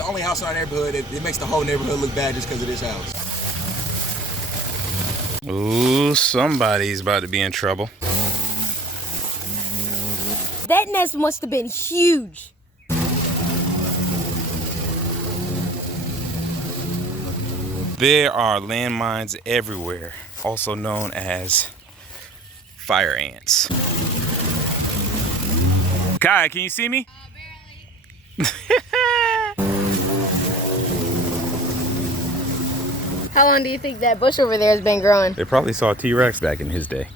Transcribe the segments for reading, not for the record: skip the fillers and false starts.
the only house in our neighborhood. It makes the whole neighborhood look bad just because of this house. Ooh, somebody's about to be in trouble. That nest must have been huge. There are landmines everywhere, also known as fire ants. Kiah, can you see me? Barely. How long do you think that bush over there has been growing? They probably saw T-Rex back in his day.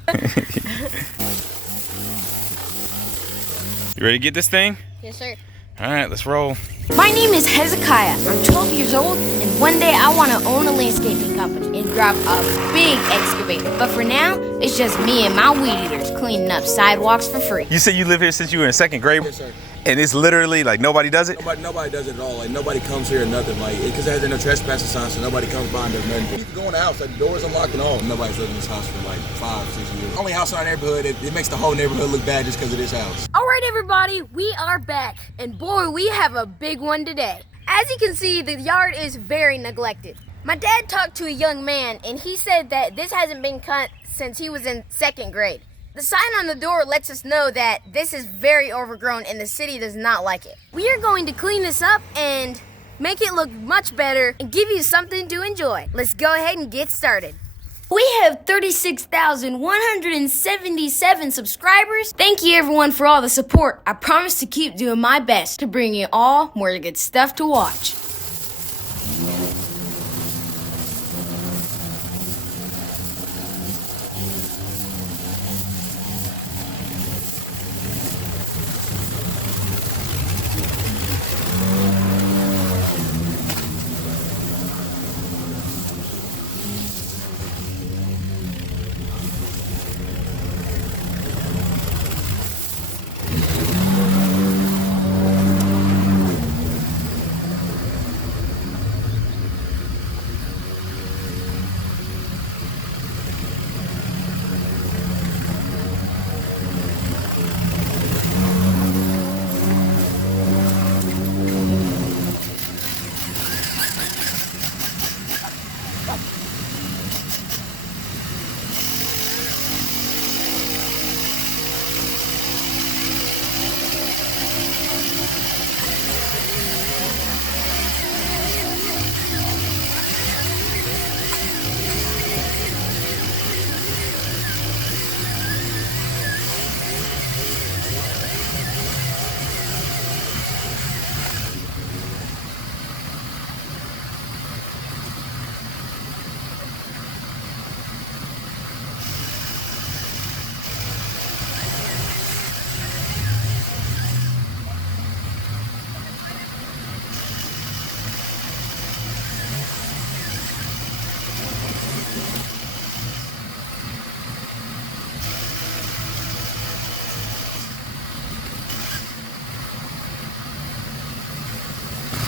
You ready to get this thing? Yes, sir. All right, let's roll. My name is Hezekiah. I'm 12 years old, and one day I want to own a landscaping company and grab a big excavator. But for now, it's just me and my weed eaters cleaning up sidewalks for free. You said you live here since you were in second grade? Yes, sir. And it's literally like nobody does it? Nobody does it at all. Like nobody comes here or nothing. Like because it has no trespassing sign, so nobody comes by and does nothing. You can go in the house, like the doors unlocked and all. Nobody's lived in this house for like 5-6 years. Only house in our neighborhood. It makes the whole neighborhood look bad just because of this house. All right, everybody, we are back, and boy, we have a big one today. As you can see, the yard is very neglected. My dad talked to a young man, and he said that this hasn't been cut since he was in second grade. The sign on the door lets us know that this is very overgrown and the city does not like it. We are going to clean this up and make it look much better and give you something to enjoy. Let's go ahead and get started. We have 36,177 subscribers. Thank you everyone for all the support. I promise to keep doing my best to bring you all more good stuff to watch.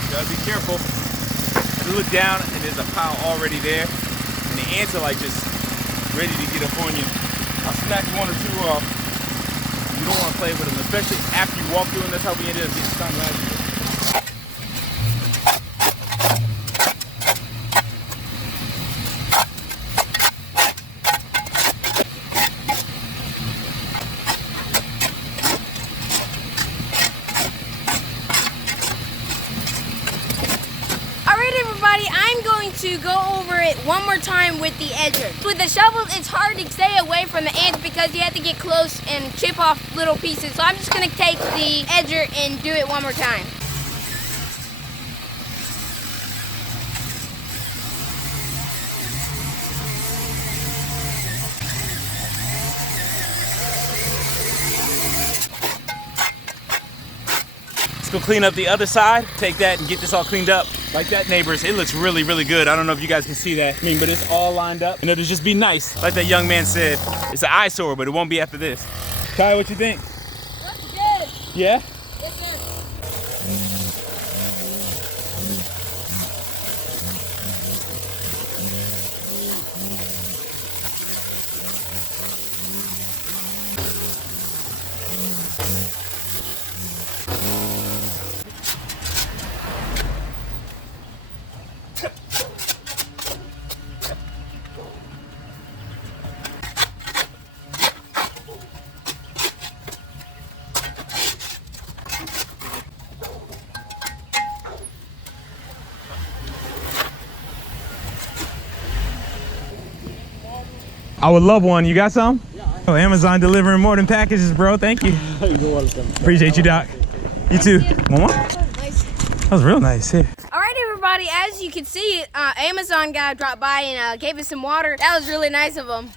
Gotta be careful. You look down and there's a pile already there, and the ants are like just ready to get up on you. I'll snatch one or two off. You don't want to play with them, especially after you walk through, and that's how we ended up getting stung last year. I'm going to go over it one more time with the edger. With the shovels, it's hard to stay away from the ants because you have to get close and chip off little pieces. So I'm just going to take the edger and do it one more time. Let's go clean up the other side, take that and get this all cleaned up. Like that, neighbors, it looks really, really good. I don't know if you guys can see that. I mean, but it's all lined up and it'll just be nice. Like that young man said, it's an eyesore, but it won't be after this. Kiah, what you think? Looks good. Yeah? Yes, sir. I would love one. You got some? Yeah. Oh, Amazon delivering more than packages, bro. Thank you. You're welcome. Appreciate you, Doc. You too. One more? Nice. That was real nice. Here. All right, everybody. As you can see, Amazon guy dropped by and gave us some water. That was really nice of him.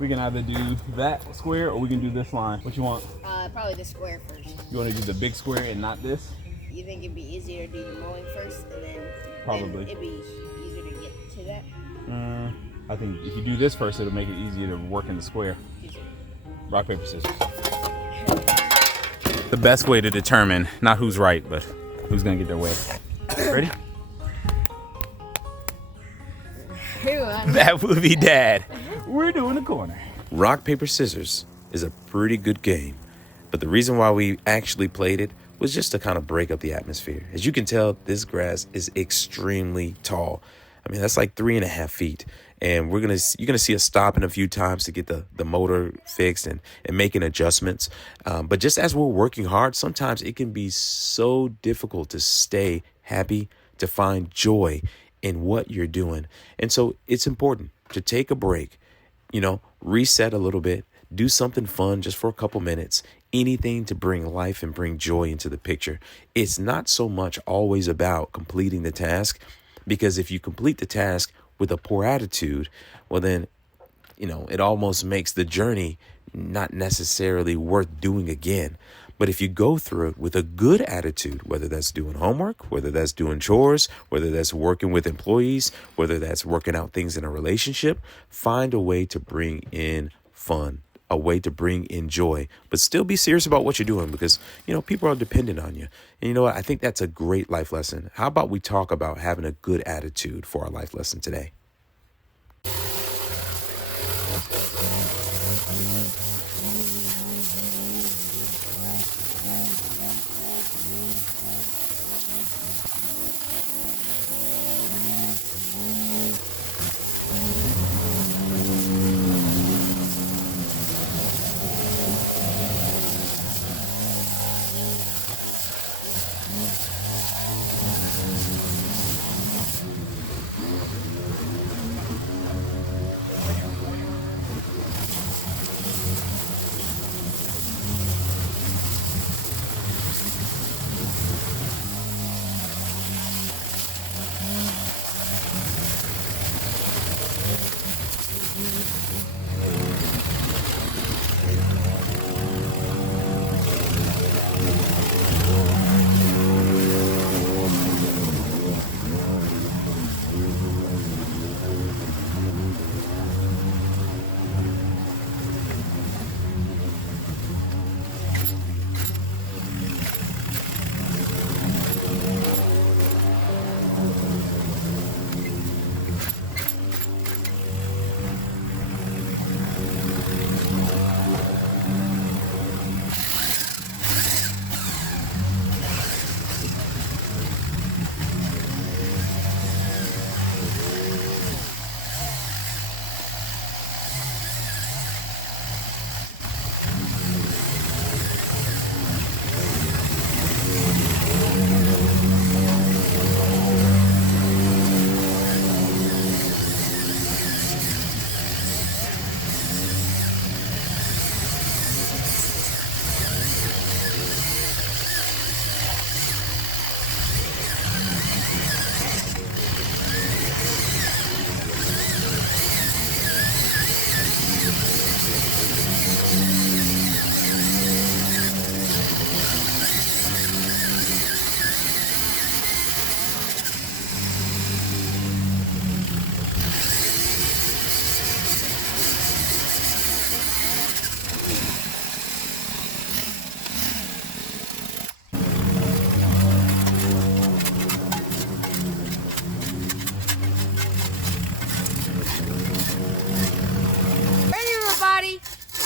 We can either do that square or we can do this line. What you want? Probably the square first. You want to do the big square and not this? You think it'd be easier to do the mowing first and then Probably. it'd be easier to get to that? I think if you do this first, it'll make it easier to work in the square. Rock, paper, scissors. The best way to determine not who's right, but who's gonna get their way. Ready? That would be Dad. We're doing a corner. Rock, paper, scissors is a pretty good game, but the reason why we actually played it was just to kind of break up the atmosphere. As you can tell, this grass is extremely tall. I mean, that's like 3.5 feet. And you're gonna see us stopping a few times to get the motor fixed and making adjustments. But just as we're working hard, sometimes it can be so difficult to stay happy, to find joy in what you're doing. And so it's important to take a break, reset a little bit, do something fun just for a couple minutes, anything to bring life and bring joy into the picture. It's not so much always about completing the task, because if you complete the task with a poor attitude, well then, it almost makes the journey not necessarily worth doing again. But if you go through it with a good attitude, whether that's doing homework, whether that's doing chores, whether that's working with employees, whether that's working out things in a relationship, find a way to bring in fun, a way to bring in joy, but still be serious about what you're doing, because, people are dependent on you. And you know what? I think that's a great life lesson. How about we talk about having a good attitude for our life lesson today?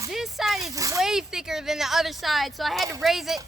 This side is way thicker than the other side, so I had to raise it.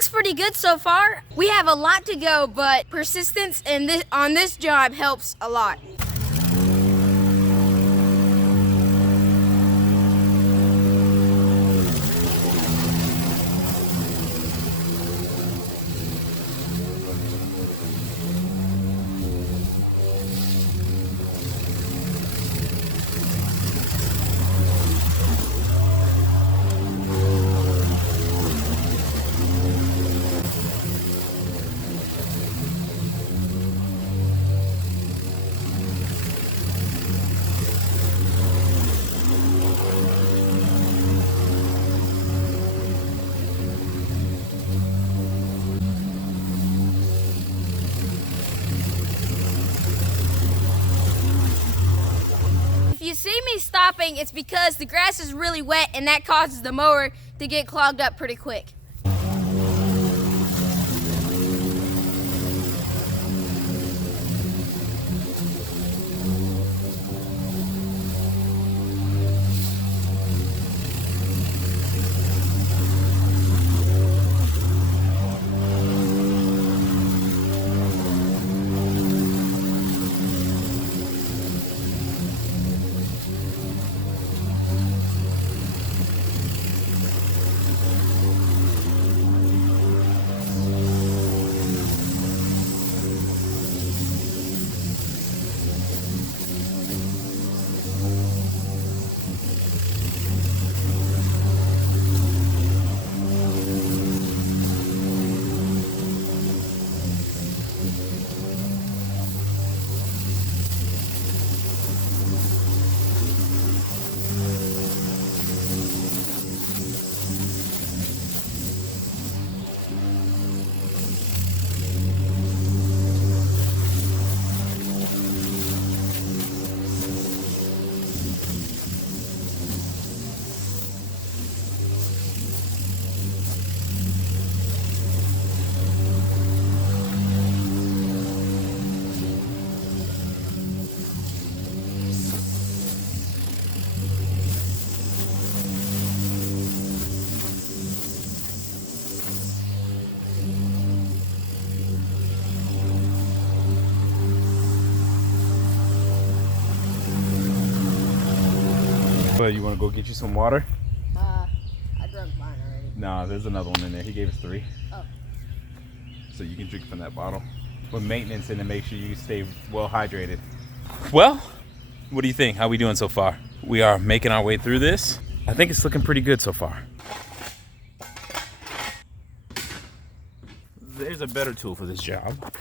looks pretty good so far. We have a lot to go, but persistence on this job helps a lot. If you see me stopping, it's because the grass is really wet and that causes the mower to get clogged up pretty quick. But you want to go get you some water? I drank mine already. Nah, there's another one in there. He gave us 3. Oh. So you can drink from that bottle. With maintenance and to make sure you stay well hydrated. Well, what do you think? How we doing so far? We are making our way through this. I think it's looking pretty good so far. There's a better tool for this job.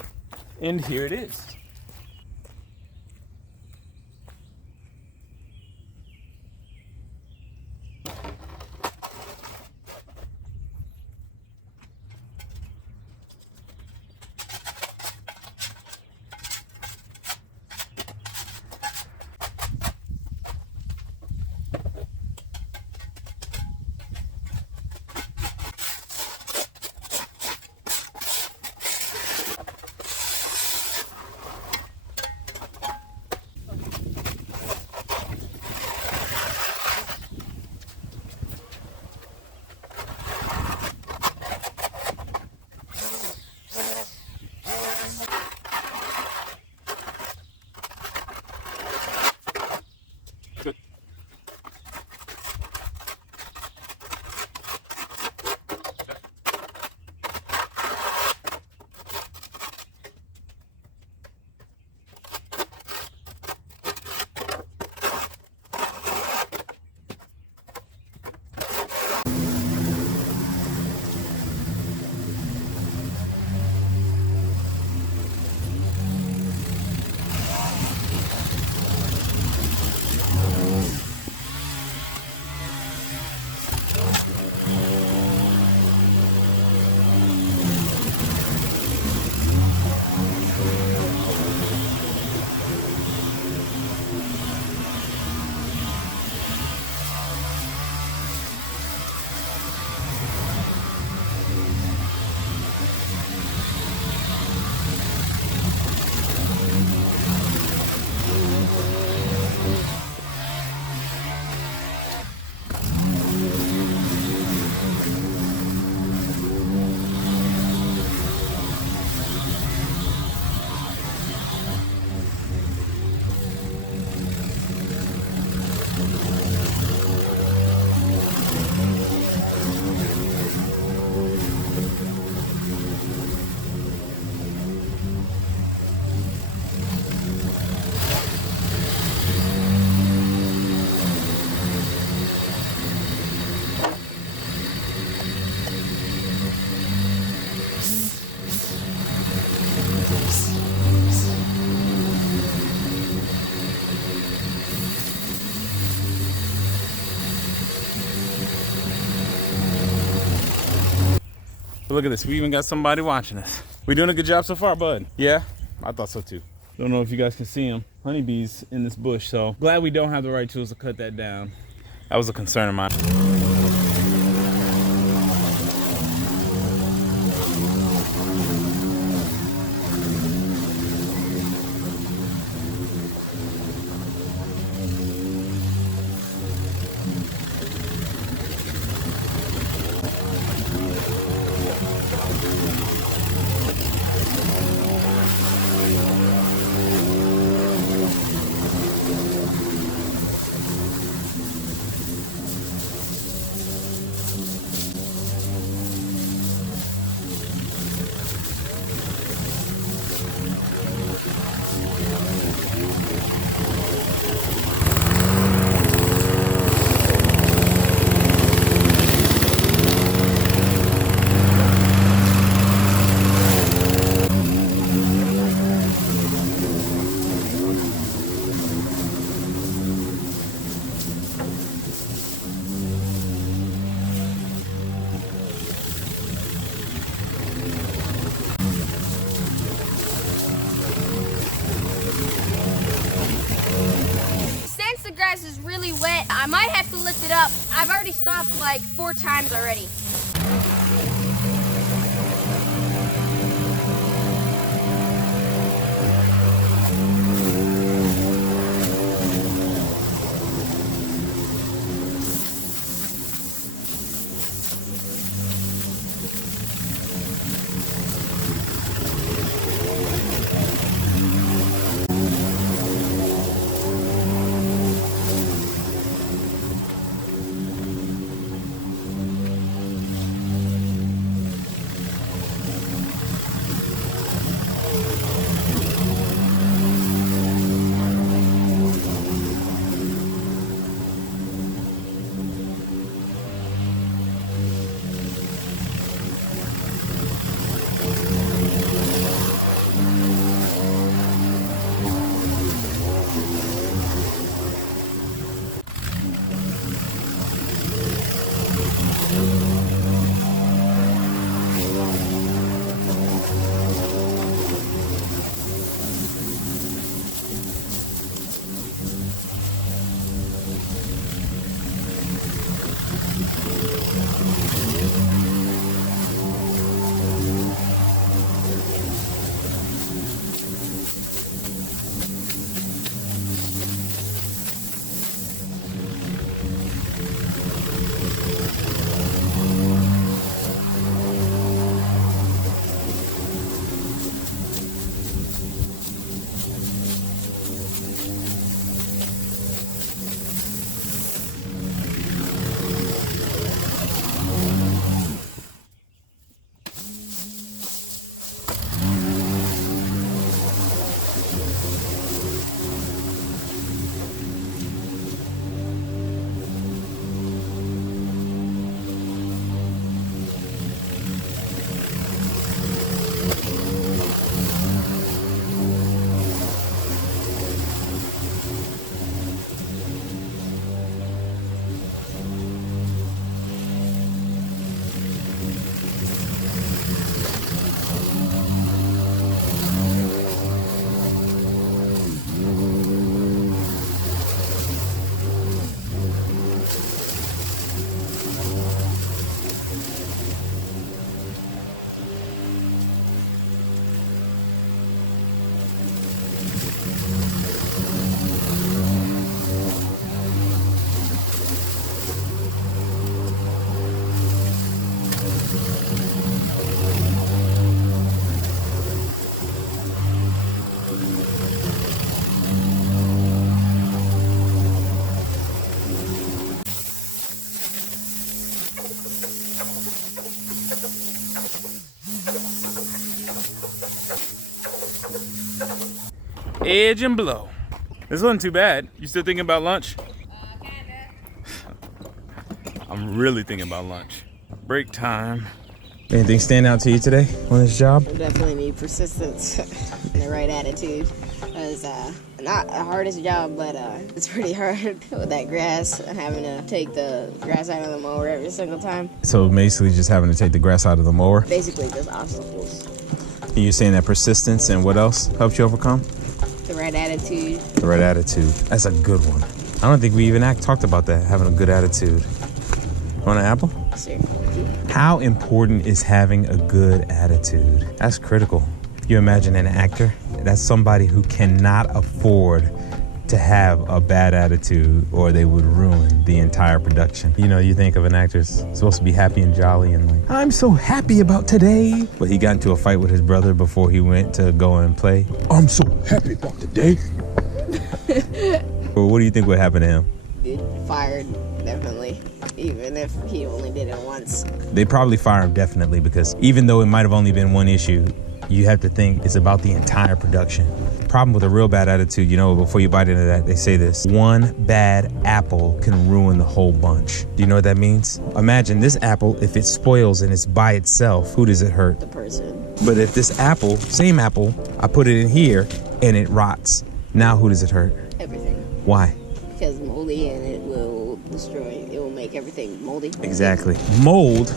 And here it is. look at this. We even got somebody watching us. We doing a good job so far, bud? Yeah, I thought so too. Don't know if you guys can see them. Honeybees in this bush, so glad we don't have the right tools to cut that down. That was a concern of mine. Since the grass is really wet, I might have to lift it up. I've already stopped like 4 times already. Edge and blow. This wasn't too bad. You still thinking about lunch? Kinda. I'm really thinking about lunch. Break time. Anything stand out to you today on this job? I definitely need persistence and the right attitude. It's not the hardest job, but it's pretty hard with that grass, having to take the grass out of the mower every single time. So basically just having to take the grass out of the mower? Basically just obstacles. And you're saying that persistence and what else helps you overcome? The right attitude. The right attitude. That's a good one. I don't think we even talked about that, having a good attitude. Want an apple? Sure. How important is having a good attitude? That's critical. You imagine an actor, that's somebody who cannot afford to have a bad attitude or they would ruin the entire production. You know, you think of an actor supposed to be happy and jolly and like, I'm so happy about today. But he got into a fight with his brother before he went to go and play. I'm so happy about today. Well, what do you think would happen to him? Get fired, definitely, even if he only did it once. They probably fire him definitely because even though it might have only been one issue, you have to think it's about the entire production. Problem with a real bad attitude, you know, before you bite into that, they say this: one bad apple can ruin the whole bunch. Do you know what that means? Imagine this apple, if it spoils and it's by itself, who does it hurt? The person. But if this apple, same apple, I put it in here and it rots, now who does it hurt? Everything. Why? Because moldy and it will destroy, it will make everything moldy. Exactly. Mold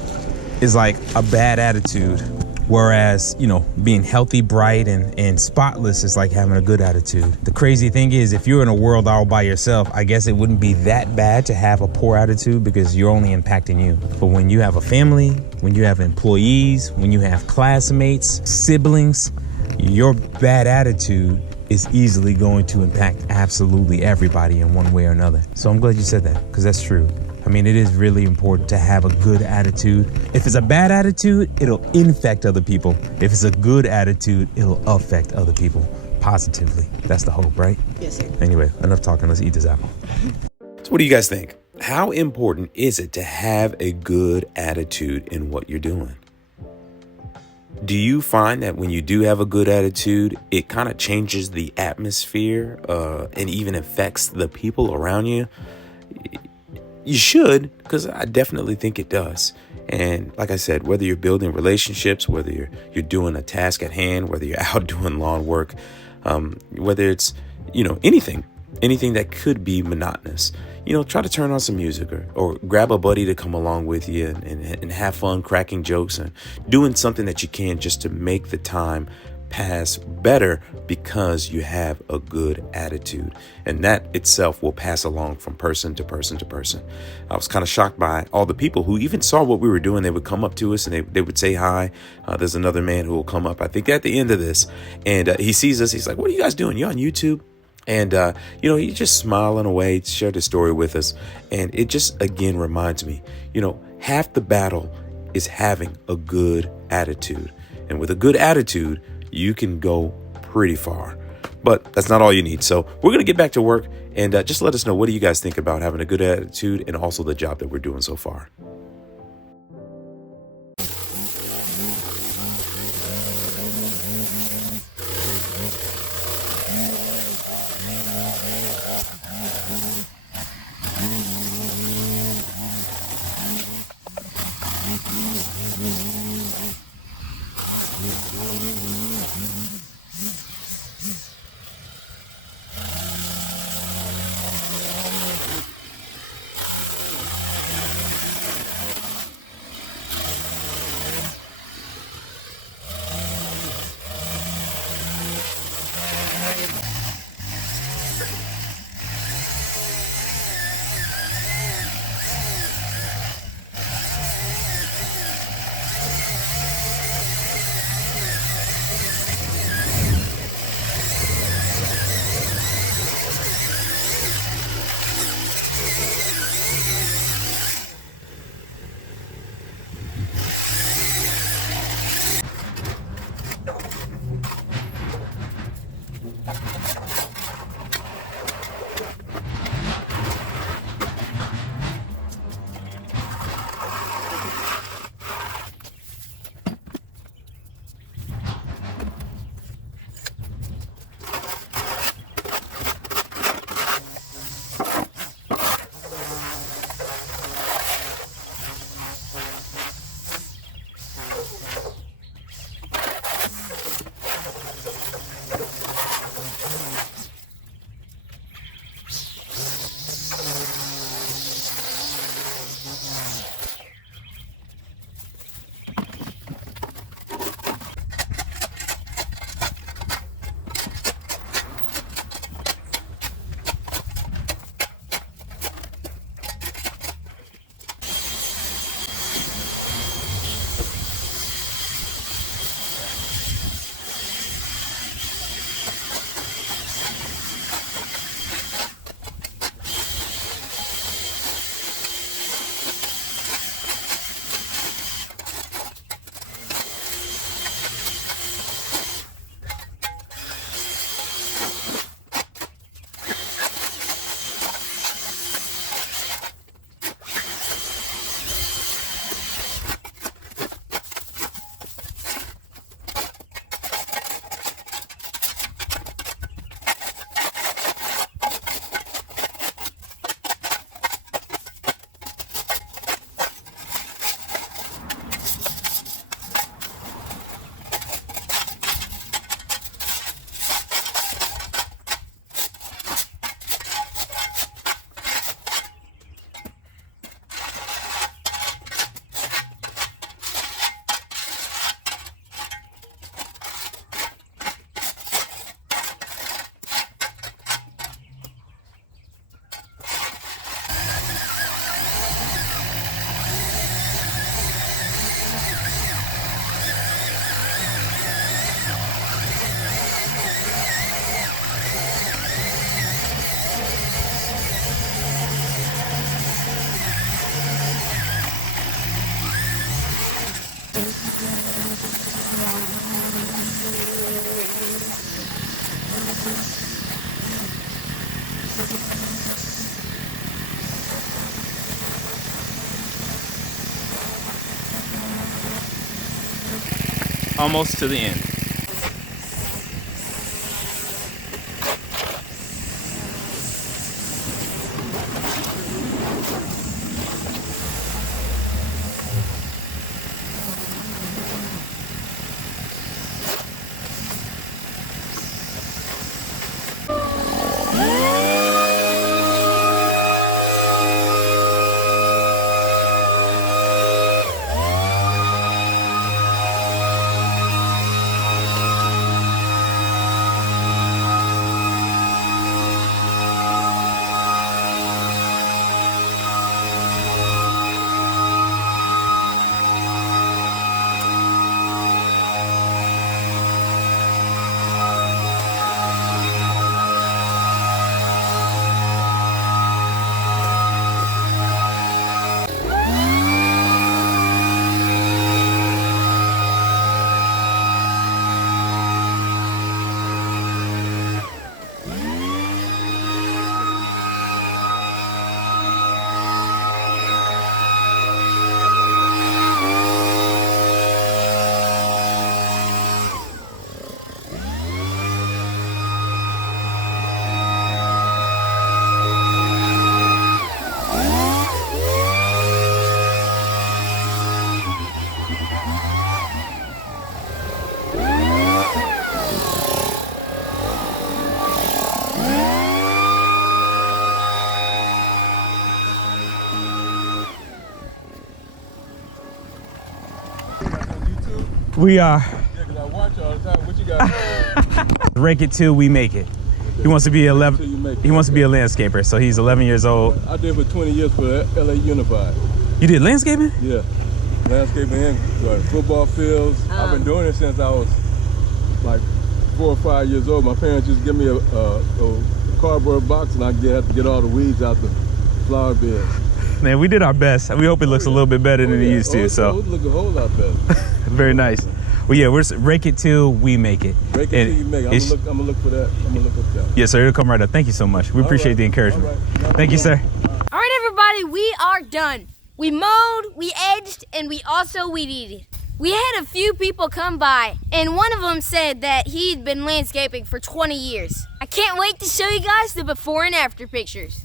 is like a bad attitude, whereas, you know, being healthy, bright, and spotless is like having a good attitude. The crazy thing is, if you're in a world all by yourself, I guess it wouldn't be that bad to have a poor attitude because you're only impacting you. But when you have a family, when you have employees, when you have classmates, siblings, your bad attitude is easily going to impact absolutely everybody in one way or another. So I'm glad you said that, because that's true. I mean, it is really important to have a good attitude. If it's a bad attitude, it'll infect other people. If it's a good attitude, it'll affect other people positively. That's the hope, right? Yes, sir. Anyway, enough talking. Let's eat this apple. So what do you guys think? How important is it to have a good attitude in what you're doing? Do you find that when you do have a good attitude, it kind of changes the atmosphere and even affects the people around you? You should, because I definitely think it does. And like I said, whether you're building relationships, whether you're doing a task at hand, whether you're out doing lawn work, whether it's, you know, anything that could be monotonous, you know, try to turn on some music or grab a buddy to come along with you and have fun cracking jokes and doing something that you can just to make the time pass better because you have a good attitude. And that itself will pass along from person to person to person. I was kind of shocked by all the people who even saw what we were doing. They would come up to us and they would say hi. There's another man who will come up, I think at the end of this, and he sees us. He's like, what are you guys doing? You on YouTube? And, you know, he's just smiling away, shared his story with us. And it just, again, reminds me, you know, half the battle is having a good attitude. And with a good attitude, you can go pretty far. But that's not all you need. So we're going to get back to work and just let us know, what do you guys think about having a good attitude and also the job that we're doing so far? almost to the end. We are. Yeah, 'cause I watch all the time. What you got? Rake it till we make it. He wants to be 11. He wants to be a landscaper, so he's 11 years old. I did for 20 years for LA Unified. You did landscaping? Yeah, landscaping and football fields. I've been doing it since I was like 4 or 5 years old. My parents just give me a cardboard box, and I have to get all the weeds out the flower beds. Man, we did our best. We hope it looks a little bit better than it used to. It So would look a whole lot better. very nice. Well, yeah, we're rake it till we make it. Rake it till you make it. I'm gonna look for that. I'm gonna look up that. Yes, sir. It'll come right up. Thank you so much. We appreciate the encouragement. All right. Thank you, sir. All right, everybody, we are done. We mowed, we edged, and we also weed eated. We had a few people come by, and one of them said that he'd been landscaping for 20 years. I can't wait to show you guys the before and after pictures.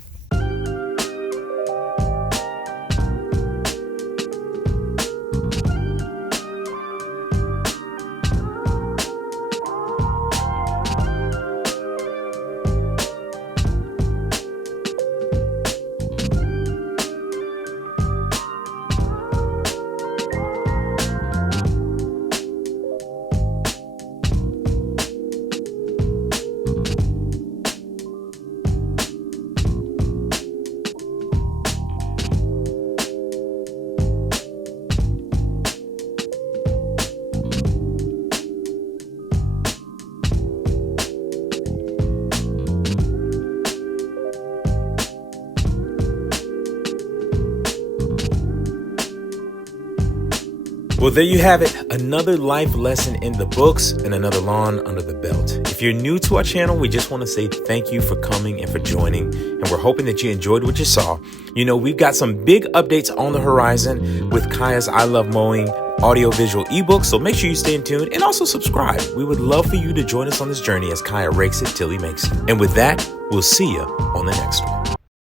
Well, there you have it. Another life lesson in the books and another lawn under the belt. If you're new to our channel, we just want to say thank you for coming and for joining. And we're hoping that you enjoyed what you saw. You know, we've got some big updates on the horizon with Kiah's I Love Mowing audio-visual ebook. So make sure you stay in tune and also subscribe. We would love for you to join us on this journey as Kiah rakes it till he makes it. And with that, we'll see you on the next one.